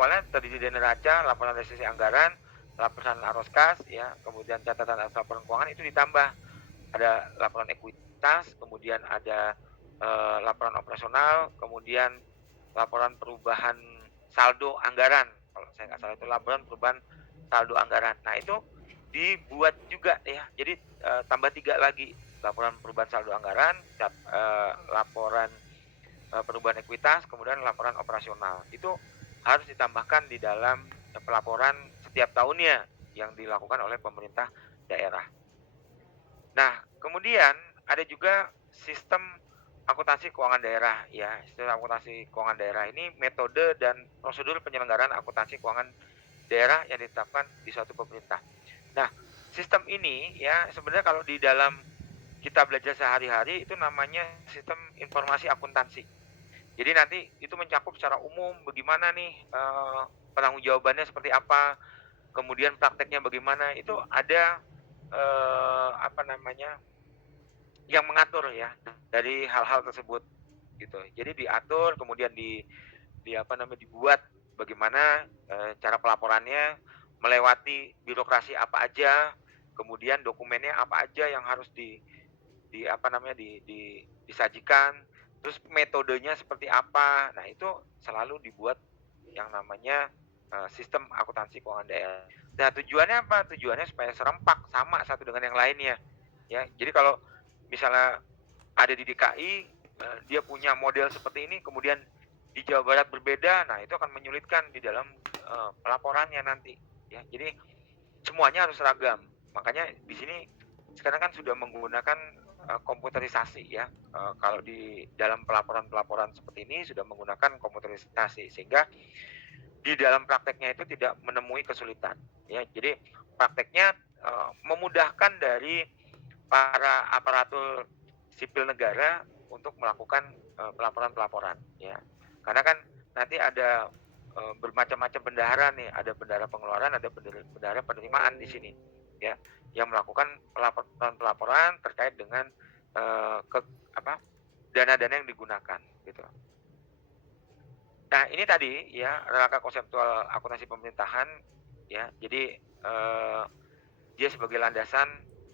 awalnya terdiri dari neraca, laporan realisasi anggaran, laporan aroskas, ya, kemudian catatan atas laporan keuangan itu ditambah. Ada laporan ekuitas, kemudian ada laporan operasional, kemudian laporan perubahan saldo anggaran. Kalau saya nggak salah itu laporan perubahan saldo anggaran. Nah itu dibuat juga ya. Jadi tambah 3 lagi. Laporan perubahan saldo anggaran, laporan perubahan ekuitas, kemudian laporan operasional. Itu harus ditambahkan di dalam pelaporan setiap tahunnya yang dilakukan oleh pemerintah daerah. Nah, kemudian ada juga sistem akuntansi keuangan daerah ya. Sistem akuntansi keuangan daerah ini metode dan prosedur penyelenggaraan akuntansi keuangan daerah yang ditetapkan di suatu pemerintah. Nah, sistem ini ya sebenarnya kalau di dalam kita belajar sehari-hari itu namanya sistem informasi akuntansi. Jadi nanti itu mencakup secara umum bagaimana nih penanggung seperti apa, kemudian prakteknya bagaimana, itu ada apa namanya yang mengatur ya dari hal-hal tersebut gitu. Jadi diatur kemudian di apa namanya dibuat bagaimana cara pelaporannya melewati birokrasi apa aja, kemudian dokumennya apa aja yang harus di apa namanya disajikan, terus metodenya seperti apa. Nah, itu selalu dibuat yang namanya sistem akuntansi keuangan daerah. Nah, tujuannya apa? Tujuannya supaya serempak sama satu dengan yang lainnya. Ya, jadi kalau misalnya ada di DKI, dia punya model seperti ini, kemudian di Jawa Barat berbeda, nah itu akan menyulitkan di dalam, pelaporannya nanti, ya. Jadi semuanya harus seragam. Makanya di sini sekarang kan sudah menggunakan, komputerisasi ya, kalau di dalam pelaporan-pelaporan seperti ini sudah menggunakan komputerisasi, sehingga di dalam prakteknya itu tidak menemui kesulitan, ya. Jadi prakteknya, memudahkan dari para aparatur sipil negara untuk melakukan, pelaporan-pelaporan, ya. Karena kan nanti ada, bermacam-macam bendahara nih, ada bendahara pengeluaran, ada bendahara penerimaan di sini, ya, yang melakukan pelaporan-pelaporan terkait dengan, ke apa, dana-dana yang digunakan, gitu. Nah, ini tadi ya, rangka konseptual akuntansi pemerintahan, ya. Jadi, dia sebagai landasan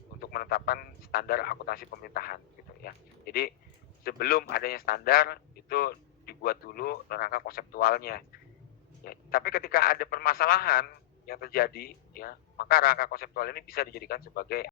untuk menetapkan standar akuntansi pemerintahan gitu ya. Jadi sebelum adanya standar itu dibuat dulu rangka konseptualnya. Ya, tapi ketika ada permasalahan yang terjadi ya, maka rangka konseptual ini bisa dijadikan sebagai